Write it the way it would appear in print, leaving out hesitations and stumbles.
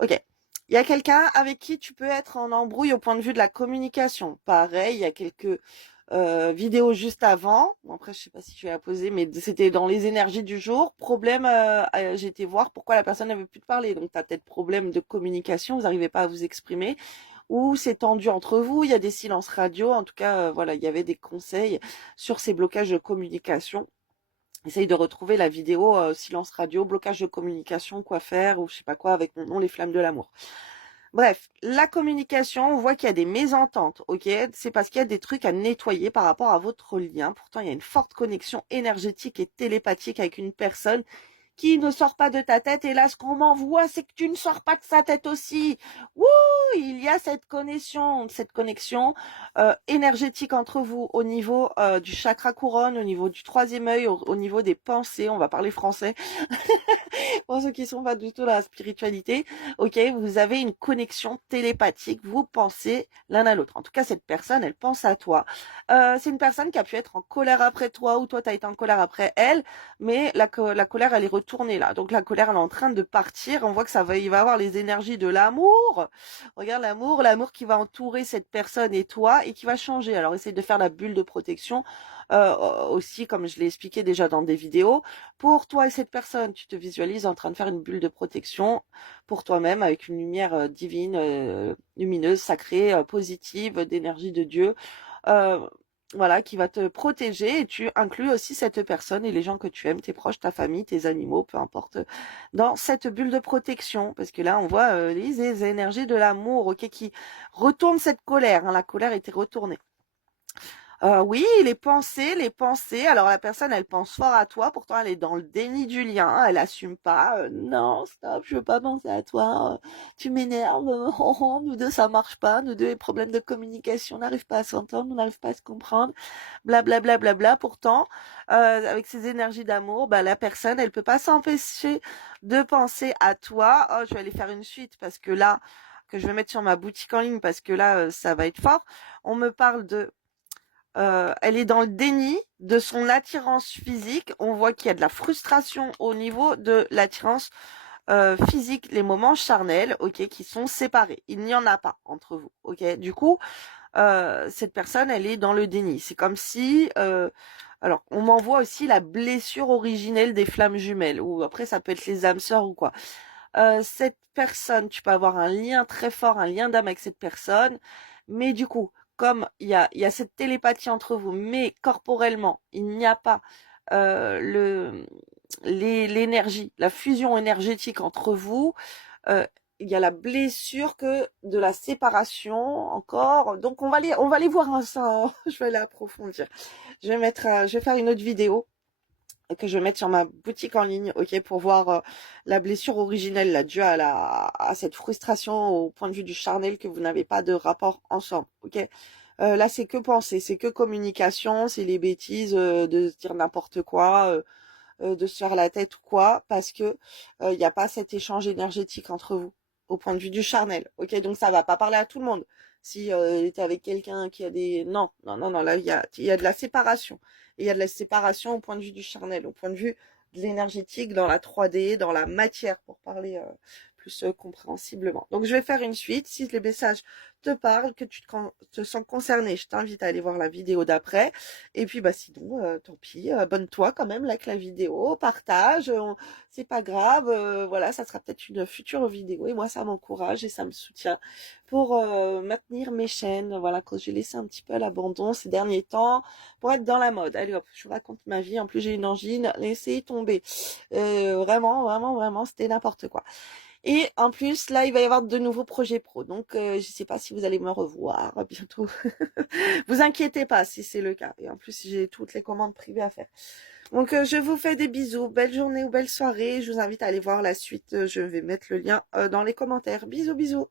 Ok. Il y a quelqu'un avec qui tu peux être en embrouille au point de vue de la communication. Pareil, il y a quelques vidéos juste avant. Bon, après, je sais pas si tu l'as posé, mais c'était dans les énergies du jour. Problème, j'ai été voir pourquoi la personne n'avait plus de parler. Donc, tu as peut-être problème de communication, vous n'arrivez pas à vous exprimer. Ou c'est tendu entre vous, il y a des silences radio. En tout cas, voilà, il y avait des conseils sur ces blocages de communication. Essaye de retrouver la vidéo silence radio, blocage de communication, quoi faire, ou je sais pas quoi, avec mon nom, les flammes de l'amour. Bref, la communication, on voit qu'il y a des mésententes, ok? C'est parce qu'il y a des trucs à nettoyer par rapport à votre lien. Pourtant, il y a une forte connexion énergétique et télépathique avec une personne qui ne sort pas de ta tête. Et là, ce qu'on m'envoie, c'est que tu ne sors pas de sa tête aussi. Wouh, il y a cette connexion énergétique entre vous au niveau du chakra couronne, au niveau du troisième œil, au niveau des pensées. On va parler français. Pour ceux qui sont pas du tout dans la spiritualité, ok, vous avez une connexion télépathique, vous pensez l'un à l'autre. En tout cas, cette personne, elle pense à toi. C'est une personne qui a pu être en colère après toi ou toi, tu as été en colère après elle, mais la colère, elle est retournée là. Donc la colère, elle est en train de partir. On voit que il va avoir les énergies de l'amour. Regarde l'amour qui va entourer cette personne et toi et qui va changer. Alors essaye de faire la bulle de protection aussi, comme je l'ai expliqué déjà dans des vidéos. Pour toi et cette personne, tu te visualises en train de faire une bulle de protection pour toi-même avec une lumière divine, lumineuse, sacrée, positive, d'énergie de Dieu. Euh, voilà, qui va te protéger et tu inclus aussi cette personne et les gens que tu aimes, tes proches, ta famille, tes animaux, peu importe, dans cette bulle de protection. Parce que là, on voit les énergies de l'amour, ok, qui retournent cette colère. Hein, la colère était retournée. Oui, les pensées, les pensées. Alors la personne, elle pense fort à toi, pourtant elle est dans le déni du lien, elle assume pas. Non, stop, je veux pas penser à toi. Tu m'énerves. Oh, oh, nous deux, ça marche pas. Nous deux, les problèmes de communication, on n'arrive pas à s'entendre, on n'arrive pas à se comprendre. Bla bla bla bla bla. Pourtant, avec ces énergies d'amour, bah la personne, elle peut pas s'empêcher de penser à toi. Oh, je vais aller faire une suite parce que là, que je vais mettre sur ma boutique en ligne parce que là, ça va être fort. On me parle de elle est dans le déni de son attirance physique. On voit qu'il y a de la frustration au niveau de l'attirance physique, les moments charnels, ok, qui sont séparés. Il n'y en a pas entre vous, ok. Du coup, cette personne, elle est dans le déni. C'est comme si, alors, on m'envoie aussi la blessure originelle des flammes jumelles, ou après ça peut être les âmes sœurs ou quoi. Cette personne, tu peux avoir un lien très fort, un lien d'âme avec cette personne, mais du coup, comme il y a cette télépathie entre vous, mais corporellement, il n'y a pas le l'énergie, la fusion énergétique entre vous, euh, il y a la blessure que de la séparation encore. Donc on va aller voir hein, ça. Hein. Je vais aller approfondir. Je vais faire une autre vidéo que je vais mettre sur ma boutique en ligne, ok, pour voir la blessure originelle, là, due à cette frustration au point de vue du charnel que vous n'avez pas de rapport ensemble, ok. Là, c'est que penser, c'est que communication, c'est les bêtises de se dire n'importe quoi, de se faire la tête ou quoi, parce que il n'y a pas cet échange énergétique entre vous, au point de vue du charnel, ok. Donc ça va pas parler à tout le monde. Si tu es avec quelqu'un qui a des... Non, non, non, non, là, il y a de la séparation. Et il y a de la séparation au point de vue du charnel, au point de vue de l'énergétique, dans la 3D, dans la matière, pour parler plus compréhensiblement. Donc je vais faire une suite. Si les messages te parlent, que te sens concerné, je t'invite à aller voir la vidéo d'après. Et puis bah sinon, tant pis, abonne-toi quand même, like la vidéo, partage, c'est pas grave, voilà, ça sera peut-être une future vidéo et moi ça m'encourage et ça me soutient pour maintenir mes chaînes, voilà, quand j'ai laissé un petit peu à l'abandon ces derniers temps pour être dans la mode. Allez hop, je vous raconte ma vie, en plus j'ai une angine, laissez tomber. Vraiment, vraiment, vraiment, c'était n'importe quoi. Et en plus, là, il va y avoir de nouveaux projets pro. Donc, je sais pas si vous allez me revoir bientôt. Vous inquiétez pas si c'est le cas. Et en plus, j'ai toutes les commandes privées à faire. Donc, je vous fais des bisous. Belle journée ou belle soirée. Je vous invite à aller voir la suite. Je vais mettre le lien dans les commentaires. Bisous, bisous.